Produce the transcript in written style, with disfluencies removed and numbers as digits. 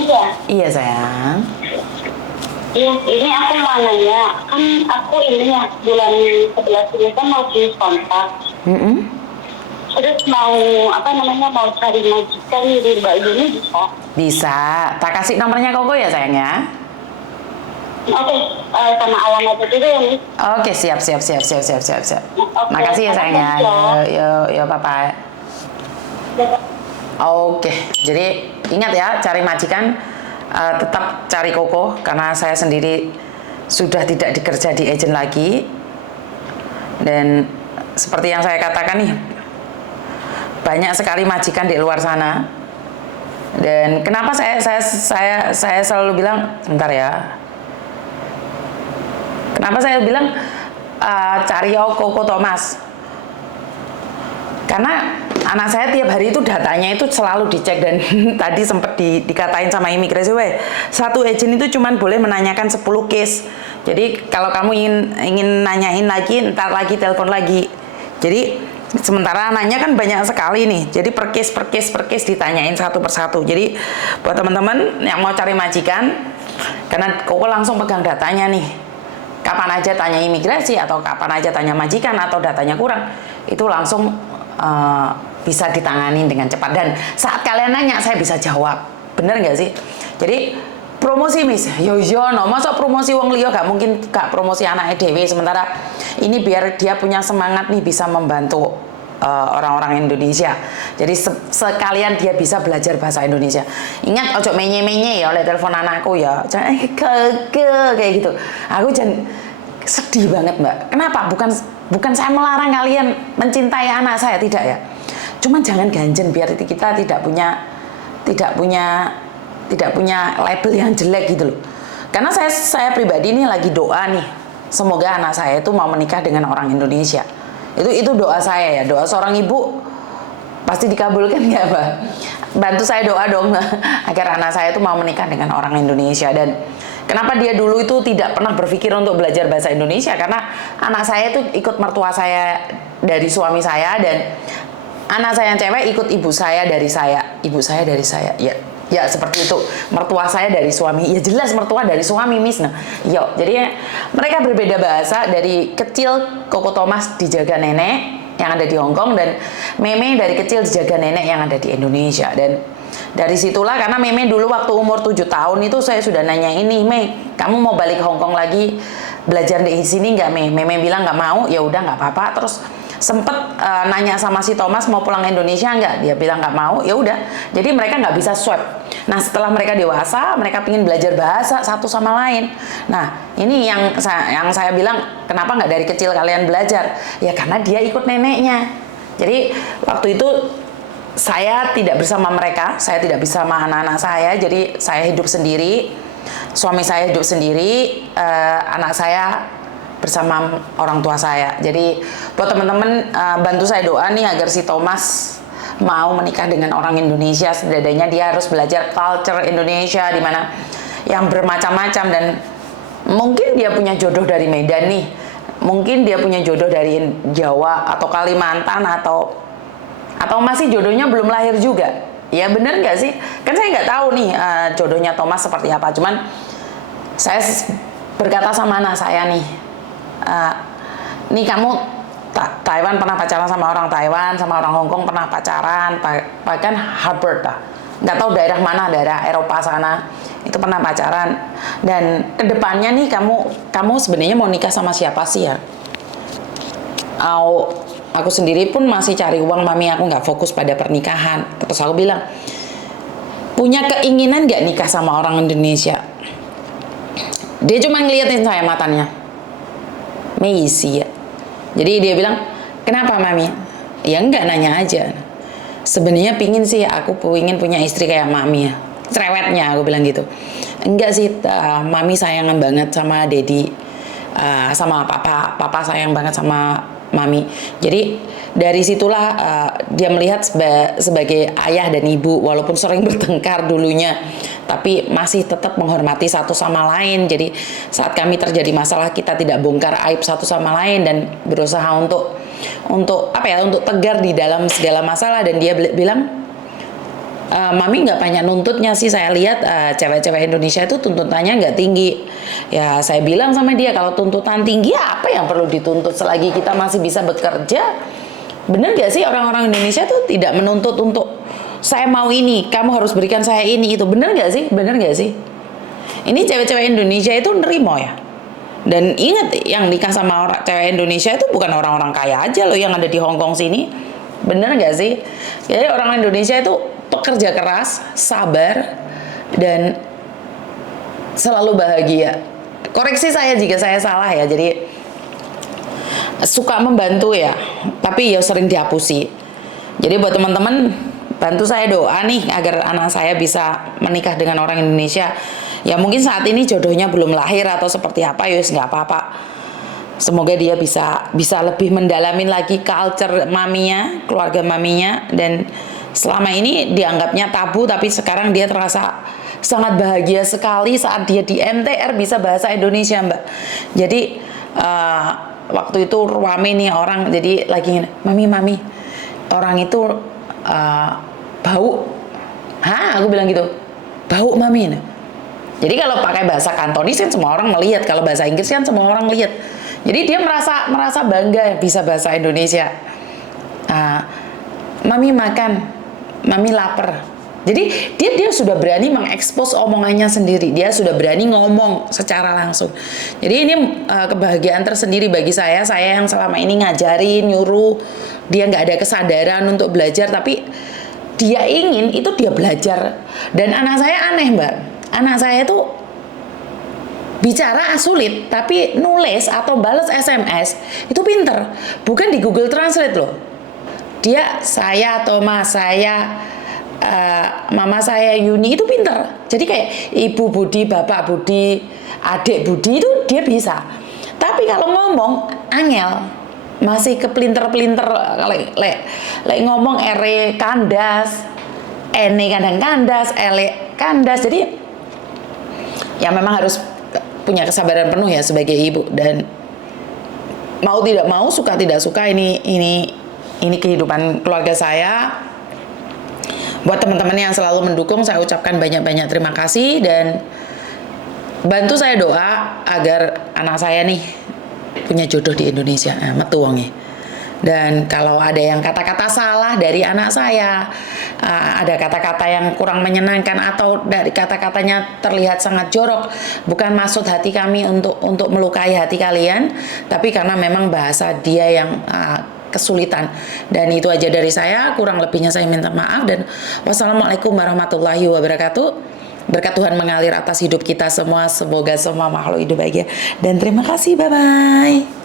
Iya. Iya sayang. Iya, ini aku mau nanya, kan aku ini ya bulan 11 ini kan mau finish kontak. Terus mau mau cari majikan di Bali ini bisa? Bisa. Tak kasih nomornya Koko ya sayang ya. Oke, sama Awan aja dulu ya, Miss. Oke, siap. Oke, Makasih ya sayang ya. Yo, papa. Ya. Oke, jadi ingat ya, cari majikan tetap cari Koko karena saya sendiri sudah tidak dikerja di agent lagi. Dan seperti yang saya katakan nih, banyak sekali majikan di luar sana. Dan kenapa saya selalu bilang, sebentar ya. Kenapa saya bilang cari Koko Thomas? Karena anak saya tiap hari itu datanya itu selalu dicek dan tadi sempat dikatain sama imigrasi, satu agent itu cuma boleh menanyakan 10 case. Jadi kalau kamu ingin nanyain lagi, ntar lagi telepon lagi. Jadi sementara nanya kan banyak sekali nih. Jadi per case ditanyain satu persatu. Jadi buat teman-teman yang mau cari majikan, karena Koko langsung pegang datanya nih. Kapan aja tanya imigrasi atau kapan aja tanya majikan atau datanya kurang, itu langsung bisa ditangani dengan cepat. Dan saat kalian nanya saya bisa jawab, bener nggak sih? Jadi promosi Miss, yo no, masa promosi wong liya gak mungkin gak promosi anak dewe. Sementara ini biar dia punya semangat nih bisa membantu orang-orang Indonesia. Jadi sekalian dia bisa belajar bahasa Indonesia. Ingat ojo menye-menye ya oleh telepon anakku ya, jangan kayak gitu. Aku jangan sedih banget Mbak. Kenapa? Bukan saya melarang kalian mencintai anak saya, tidak ya. Cuman jangan ganjen biar kita tidak punya label yang jelek gitu loh. Karena saya pribadi nih lagi doa nih, semoga anak saya itu mau menikah dengan orang Indonesia. Itu doa saya ya, doa seorang ibu pasti dikabulkan ya Mbak. Bantu saya doa dong agar anak saya itu mau menikah dengan orang Indonesia. Dan kenapa dia dulu itu tidak pernah berpikir untuk belajar bahasa Indonesia? Karena anak saya itu ikut mertua saya dari suami saya, dan anak saya yang cewek ikut ibu saya dari saya. Ya seperti itu. Mertua saya dari suami. Ya jelas mertua dari suami Miss. Nah, jadi mereka berbeda bahasa. Dari kecil Koko Thomas dijaga nenek yang ada di Hong Kong, dan Meme dari kecil dijaga nenek yang ada di Indonesia. Dan dari situlah, karena Meme dulu waktu umur 7 tahun itu saya sudah nanya ini, Me, kamu mau balik Hong Kong lagi belajar di sini nggak, Me? Meme bilang nggak mau. Ya udah nggak apa-apa. Terus sempet nanya sama si Thomas mau pulang Indonesia nggak? Dia bilang nggak mau. Ya udah. Jadi mereka nggak bisa swap. Nah setelah mereka dewasa, mereka ingin belajar bahasa satu sama lain. Nah ini yang saya bilang, kenapa nggak dari kecil kalian belajar? Ya karena dia ikut neneknya. Jadi waktu itu saya tidak bersama mereka, saya tidak bersama anak-anak saya. Jadi saya hidup sendiri, suami saya hidup sendiri, anak saya bersama orang tua saya. Jadi buat teman-teman, bantu saya doa nih agar si Thomas mau menikah dengan orang Indonesia. Setidaknya dia harus belajar culture Indonesia, di mana yang bermacam-macam. Dan mungkin dia punya jodoh dari Medan nih, mungkin dia punya jodoh dari Jawa atau Kalimantan, atau masih jodohnya belum lahir juga. Ya bener nggak sih? Kan saya nggak tahu nih jodohnya Thomas seperti apa. Cuman saya berkata sama anak saya nih, nih kamu Taiwan pernah pacaran sama orang Taiwan, sama orang Hong Kong pernah pacaran, bahkan Harvard lah, nggak tahu daerah mana, daerah Eropa sana itu pernah pacaran. Dan kedepannya nih kamu sebenarnya mau nikah sama siapa sih ya? Aku sendiri pun masih cari uang, Mami, aku nggak fokus pada pernikahan. Terus aku bilang, punya keinginan nggak nikah sama orang Indonesia? Dia cuma ngeliatin saya matanya, Meisi ya. Jadi dia bilang, kenapa Mami? Ya enggak, nanya aja. Sebenarnya pingin sih, aku ingin punya istri kayak Mami ya. Cerewetnya aku bilang gitu. Enggak sih, Mami sayangan banget sama Dedi, sama Papa sayang banget sama Mami. Jadi dari situlah dia melihat sebagai ayah dan ibu, walaupun sering bertengkar dulunya, tapi masih tetap menghormati satu sama lain. Jadi saat kami terjadi masalah, kita tidak bongkar aib satu sama lain dan berusaha untuk tegar di dalam segala masalah. Dan dia bilang, Mami nggak banyak nuntutnya sih, saya lihat cewek-cewek Indonesia itu tuntutannya nggak tinggi. Ya saya bilang sama dia, kalau tuntutan tinggi apa yang perlu dituntut selagi kita masih bisa bekerja. Bener nggak sih orang-orang Indonesia tuh tidak menuntut untuk saya mau ini, kamu harus berikan saya ini itu. Bener nggak sih? Bener nggak sih? Ini cewek-cewek Indonesia itu nerimo ya. Dan ingat, yang nikah sama orang cewek Indonesia itu bukan orang-orang kaya aja loh yang ada di Hong Kong sini. Bener nggak sih? Jadi orang Indonesia itu pekerja keras, sabar, dan selalu bahagia. Koreksi saya jika saya salah ya. Jadi suka membantu ya, tapi ya sering dihapusi. Jadi buat teman-teman, bantu saya doa nih agar anak saya bisa menikah dengan orang Indonesia. Ya mungkin saat ini jodohnya belum lahir atau seperti apa, ya nggak apa-apa. Semoga dia bisa lebih mendalamin lagi culture maminya, keluarga maminya, dan selama ini dianggapnya tabu, tapi sekarang dia terasa sangat bahagia sekali saat dia di MTR bisa bahasa Indonesia, Mbak. Jadi waktu itu rame nih orang, jadi lagi mami orang itu bau. Hah, aku bilang gitu, bau mami. Jadi kalau pakai bahasa Kantonis kan semua orang melihat, kalau bahasa Inggris kan semua orang lihat. Jadi dia merasa bangga bisa bahasa Indonesia. Mami makan, mami lapar. Jadi dia sudah berani mengekspos omongannya sendiri. Dia sudah berani ngomong secara langsung. Jadi ini kebahagiaan tersendiri bagi saya. Saya yang selama ini ngajarin, nyuruh, dia nggak ada kesadaran untuk belajar, tapi dia ingin itu dia belajar. Dan anak saya aneh, Mbak. Anak saya itu bicara sulit, tapi nulis atau balas SMS itu pinter. Bukan di Google Translate loh. Dia, saya atau mas saya, mama saya Yuni itu pinter. Jadi kayak ibu Budi, bapak Budi, adik Budi itu dia bisa. Tapi kalau ngomong angel, masih kepelinter-pelinter. Lek ngomong ere kandas, ene kadang kandas, ele kandas. Jadi ya memang harus punya kesabaran penuh ya sebagai ibu, dan mau tidak mau, suka tidak suka, ini kehidupan keluarga saya. Buat teman-teman yang selalu mendukung, saya ucapkan banyak-banyak terima kasih, dan bantu saya doa agar anak saya nih punya jodoh di Indonesia, metu wonge. Dan kalau ada yang kata-kata salah dari anak saya, ada kata-kata yang kurang menyenangkan atau dari kata-katanya terlihat sangat jorok, bukan maksud hati kami untuk melukai hati kalian, tapi karena memang bahasa dia yang kesulitan. Dan itu aja dari saya, kurang lebihnya saya minta maaf, dan wassalamualaikum warahmatullahi wabarakatuh. Berkat Tuhan mengalir atas hidup kita semua, semoga semua makhluk hidup bahagia, dan terima kasih, bye-bye.